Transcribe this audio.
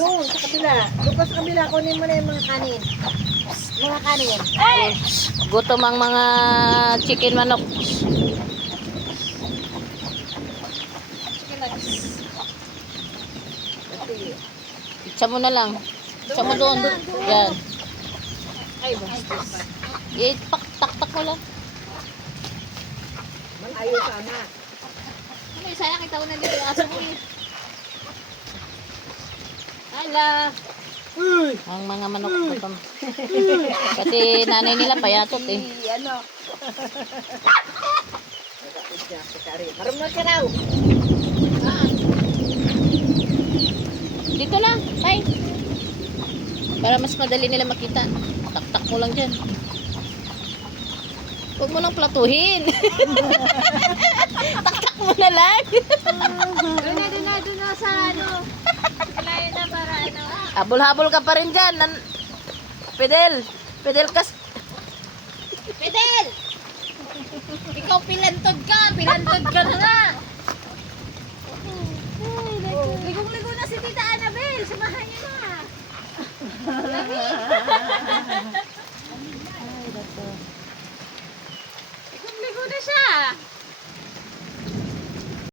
Doon, sa kabila. Doon pa sa kabila, kunin mo na yung mga kanin. Mga kanin. Gutom ang mga chicken manok. Itsa mo na lang. Itsa mo doon. Yan. Ay, bastos. Tak mo lang. Malayo sana. Ano yung saya kita na dito. Aso mo eh. Hala. Ang mga manok gutom. Pati nanay nila payatot eh. Ano? Marunong ka raw. Dito na, tay. Para mas madali nila makita. Tak mo lang dyan. Huwag mo nang platuhin. Tak mo na lang. Doon na sa ano. Layo na para ano. Habol-habol ka pa rin dyan. Fidel kas. Fidel! Ikaw pilantod ka na nga.